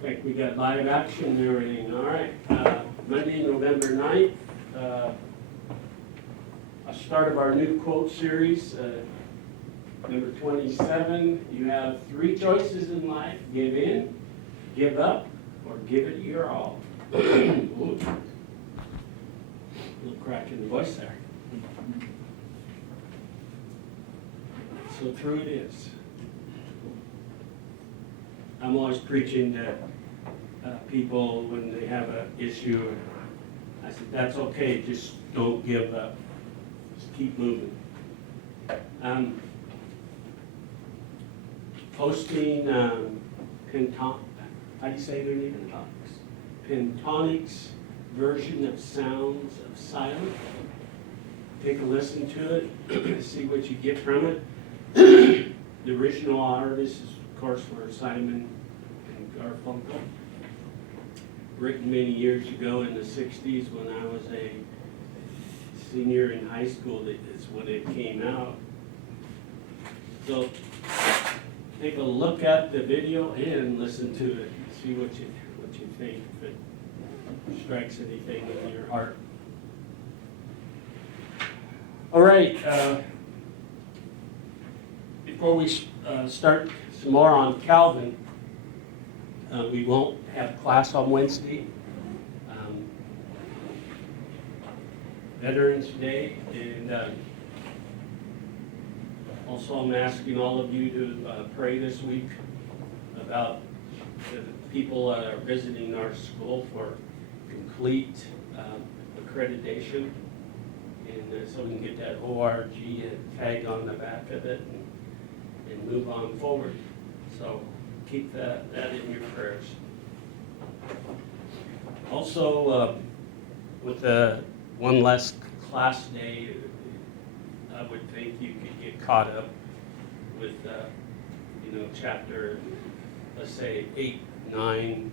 Looks like we got live action and everything. All right, Monday, November 9th, a start of our new quote series, number 27. You have three choices in life: give in, give up, or give it your all. Ooh. Little crack in the voice there. So true it is. I'm always preaching to people when they have an issue. I said, that's okay, just don't give up. Just keep moving. Posting how do you say their name? Pentatonics version of Sounds of Silence. Take a listen to it, see what you get from it. The original artists, of course, were Simon and Garfunkel. Written many years ago in the 60s when I was a senior in high school, is when it came out. So take a look at the video and listen to it and see what you think, if it strikes anything in your heart. All right, before we start some more on Calvin, we won't have class on Wednesday. Veterans Day, and also I'm asking all of you to pray this week about the people that are visiting our school for complete accreditation, and so we can get that ORG tag on the back of it and move on forward. So keep that in your prayers. Also, with the one less class day, I would think you could get caught up with, chapter, let's say 8, 9,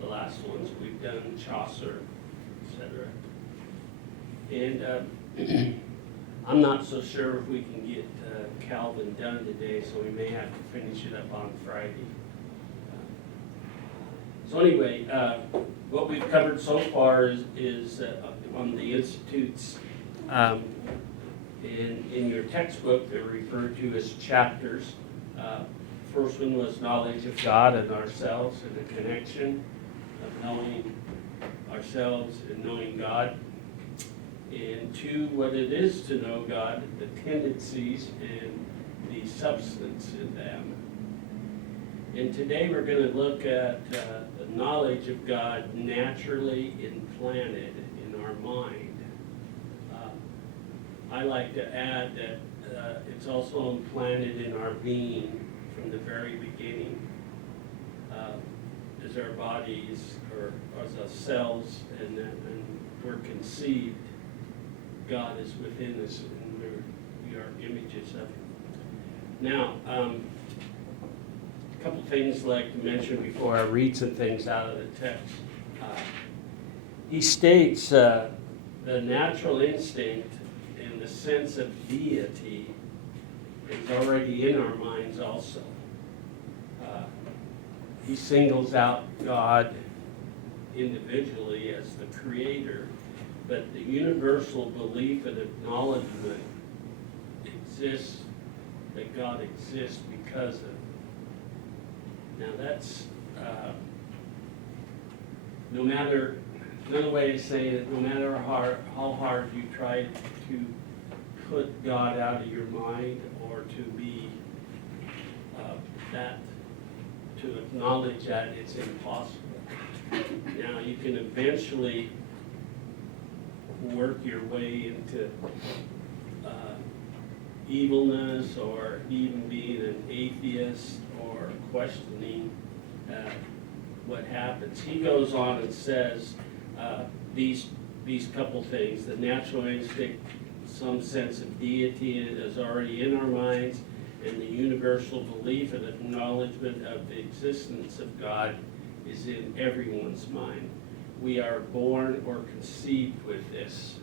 the last ones we've done, Chaucer, etc. And I'm not so sure if we can get Calvin done today, so we may have to finish it up on Friday. So anyway, what we've covered so far is on the institutes. In your textbook, they're referred to as chapters. First one was knowledge of God and ourselves, and the connection of knowing ourselves and knowing God. And 2, what it is to know God, the tendencies and the substance in them. And today we're going to look at the knowledge of God naturally implanted in our mind. I like to add that it's also implanted in our being from the very beginning. As our bodies, or as our cells, and we're conceived, God is within us, and we are images of Him. Now, a couple things I'd like to mention before I read some things out of the text. He states the natural instinct and the sense of deity is already in our minds also. He singles out God individually as the creator, but the universal belief and acknowledgement exists, that God exists because of. Now that's, no matter, another way to say it, no matter how hard you try to put God out of your mind, or to be to acknowledge that, it's impossible. Now you can eventually work your way into evilness, or even being an atheist, or questioning what happens. He goes on and says these couple things: the natural instinct, some sense of deity is already in our minds, and the universal belief and acknowledgement of the existence of God is in everyone's mind. We are born or conceived with this.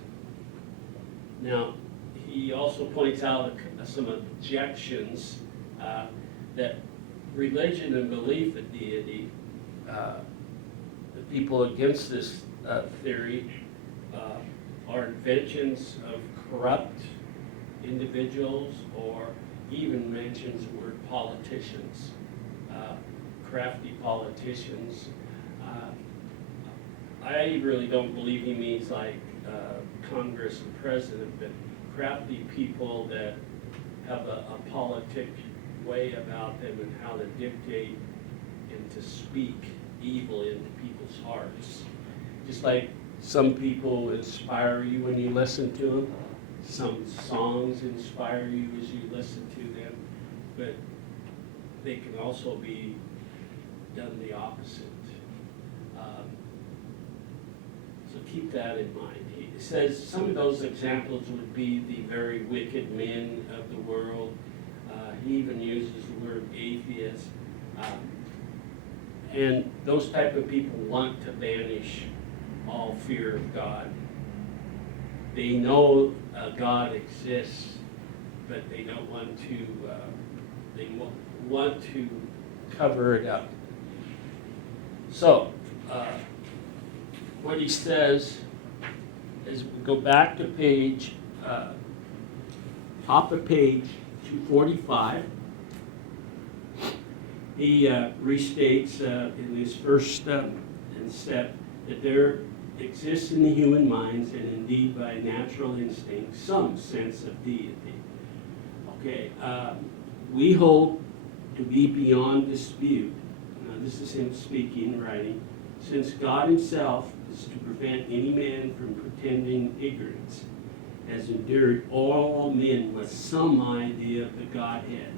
Now, he also points out some objections that religion and belief in deity the people against this theory are inventions of corrupt individuals, or even mentions the word politicians, crafty politicians. I really don't believe he means like Congress and president, but crafty people that have a politic way about them and how to dictate and to speak evil into people's hearts. Just like some people inspire you when you listen to them, some songs inspire you as you listen to them, but they can also be done the opposite. So keep that in mind. He says some of those examples would be the very wicked men of the world. He even uses the word atheist. And those type of people want to banish all fear of God. They know God exists, but they don't want to, they want to cover it up. So, what he says is, we go back to page, top of page 245. He restates in his first step that there exists in the human minds, and indeed by natural instinct, some sense of deity. Okay, we hold to be beyond dispute. Now, this is him speaking, writing. Since God himself is to prevent any man from pretending ignorance, has endured all men with some idea of the Godhead,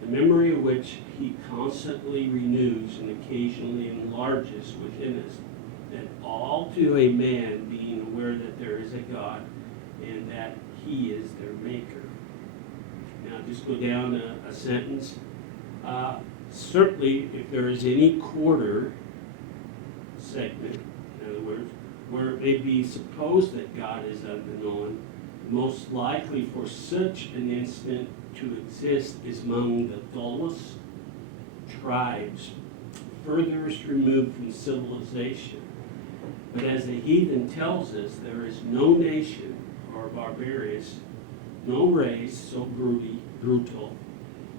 the memory of which he constantly renews and occasionally enlarges within us, that all to a man being aware that there is a God and that he is their maker. Now just go down a sentence. Certainly, if there is any quarter segment, in other words, where it may be supposed that God is unknown, most likely for such an instant to exist is among the dullest tribes furthest removed from civilization. But as the heathen tells us, there is no nation or barbarous, no race so brutal,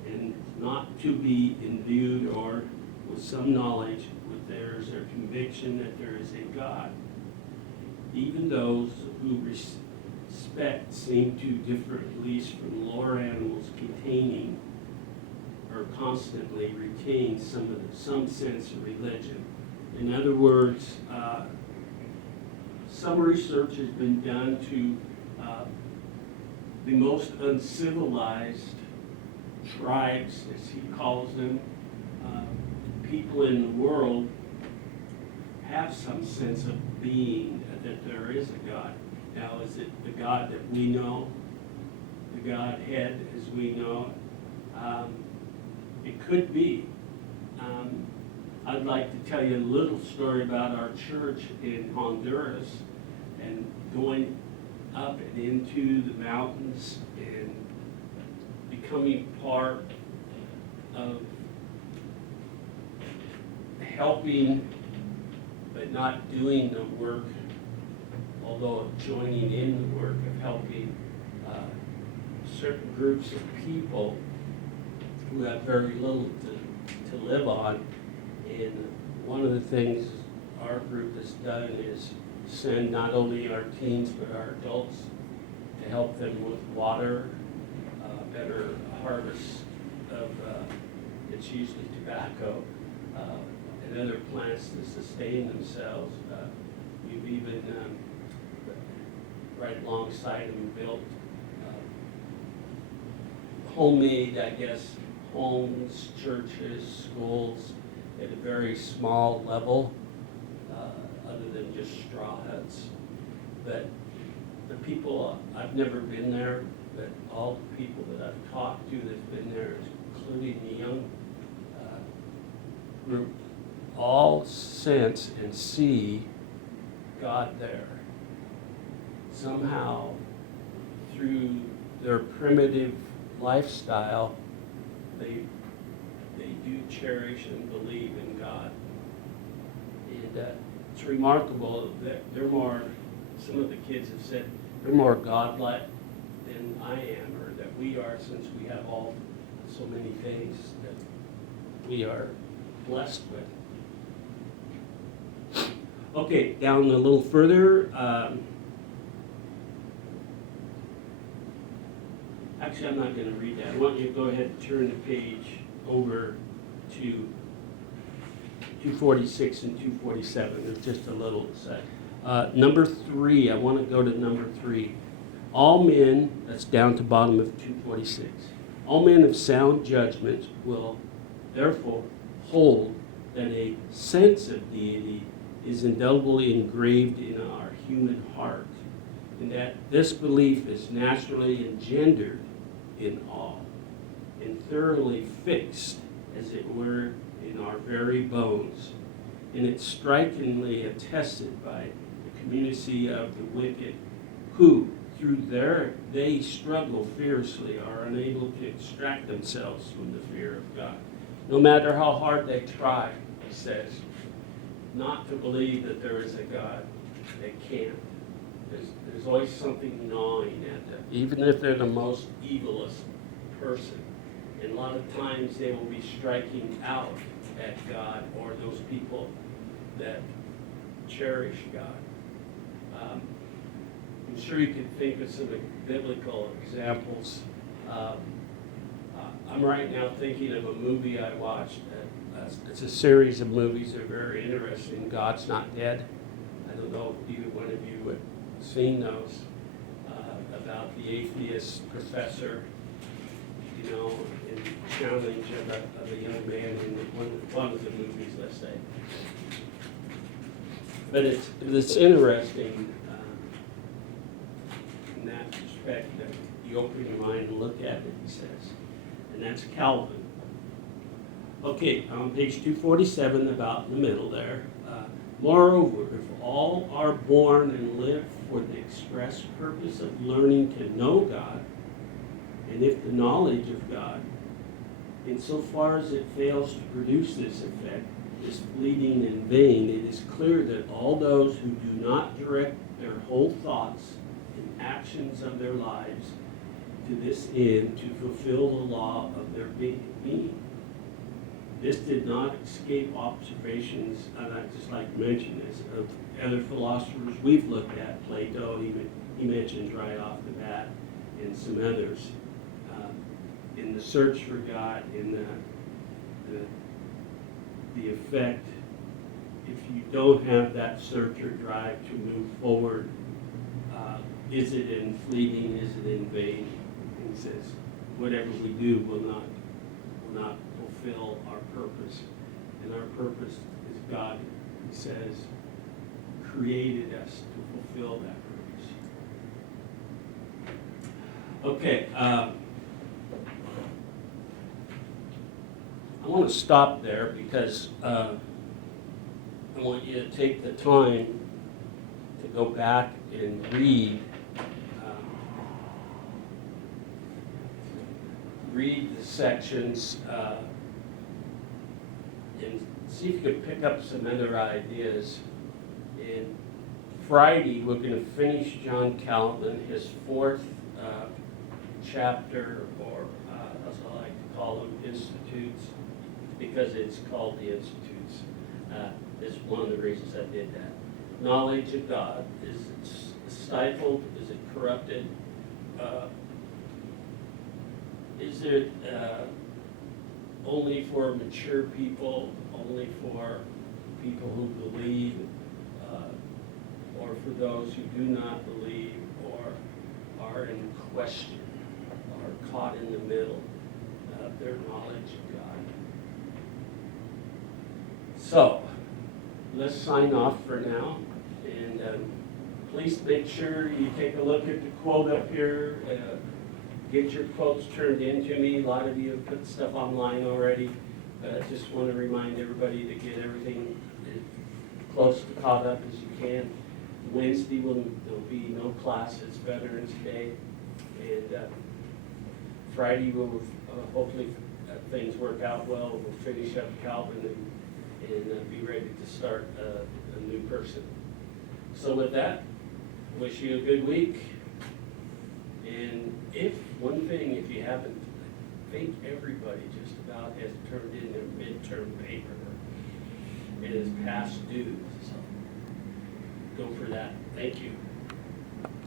and not to be imbued or with some knowledge with theirs or conviction that there is a God. Even those who respect seem to differ, at least from lower animals, containing or constantly retain some sense of religion. In other words, some research has been done to the most uncivilized tribes, as he calls them, people in the world have some sense of being, that there is a God. Now, is it the God that we know, the Godhead as we know? It could be. I'd like to tell you a little story about our church in Honduras and going up and into the mountains and becoming part of helping but not doing the work, although joining in the work of helping certain groups of people who have very little to live on. And one of the things our group has done is send not only our teens but our adults to help them with water, better harvest of, it's usually tobacco, and other plants to sustain themselves. We've even, right alongside them, built homemade, I guess, homes, churches, schools at a very small level, other than just straw huts. But the people, I've never been there, but all the people that I've talked to that's been there, including the young group, all sense and see God there. Somehow, through their primitive lifestyle, they do cherish and believe in God. And it's remarkable that they're more, some of the kids have said, they're more godlike than I am, or that we are, since we have all so many things that we are blessed with. Okay, down a little further. Actually, I'm not going to read that. I want you to go ahead and turn the page over to 246 and 247. It's just a little sec. Number 3, I want to go to number 3. All men, that's down to bottom of 246. All men of sound judgment will therefore hold that a sense of deity is indelibly engraved in our human heart, and that this belief is naturally engendered in all, and thoroughly fixed, as it were, in our very bones. And it's strikingly attested by the community of the wicked, who, through they struggle fiercely, are unable to extract themselves from the fear of God. No matter how hard they try, he says, not to believe that there is a God, they can't. There's always something gnawing at them, even if they're the most evilest person. And a lot of times they will be striking out at God or those people that cherish God. I'm sure you can think of some biblical examples. I'm right now thinking of a movie I watched. It's a series of movies that are very interesting. God's Not Dead. I don't know if either one of you have seen those, about the atheist professor, you know, and challenge of a young man in one of the movies, let's say. But it's interesting in that respect that you open your mind and look at it, he says. And that's Calvin. Okay, on page 247, about in the middle there. Moreover, if all are born and live for the express purpose of learning to know God, and if the knowledge of God, insofar as it fails to produce this effect, is fleeting and vain, it is clear that all those who do not direct their whole thoughts and actions of their lives to this end to fulfill the law of their being. This did not escape observations, and I'd just like to mention this, of other philosophers we've looked at. Plato, he mentions right off the bat, and some others, in the search for God, in the effect, if you don't have that search or drive to move forward, is it in fleeting, is it in vain? And he says, whatever we do will not fulfill our purpose. And our purpose is God, he says, created us to fulfill that purpose. Okay, I want to stop there because I want you to take the time to go back and read the sections and see if you can pick up some other ideas. And Friday, we're going to finish John Calvin, his 4th chapter, or as I like to call them, Institutes, because it's called the Institutes. Is one of the reasons I did that. Knowledge of God, is it stifled? Is it corrupted? Is it only for mature people, only for people who believe, or for those who do not believe or are in question, or caught in the middle of their knowledge of God? So, let's sign off for now, and please make sure you take a look at the quote up here. Get your quotes turned in to me. A lot of you have put stuff online already. Just want to remind everybody to get everything as close to caught up as you can. Wednesday there'll be no class. It's Veterans Day. And Friday we'll hopefully things work out well, we'll finish up Calvin and be ready to start a new person. So with that, wish you a good week. And if you haven't, I think everybody just about has turned in their midterm paper. It is past due, so go for that. Thank you.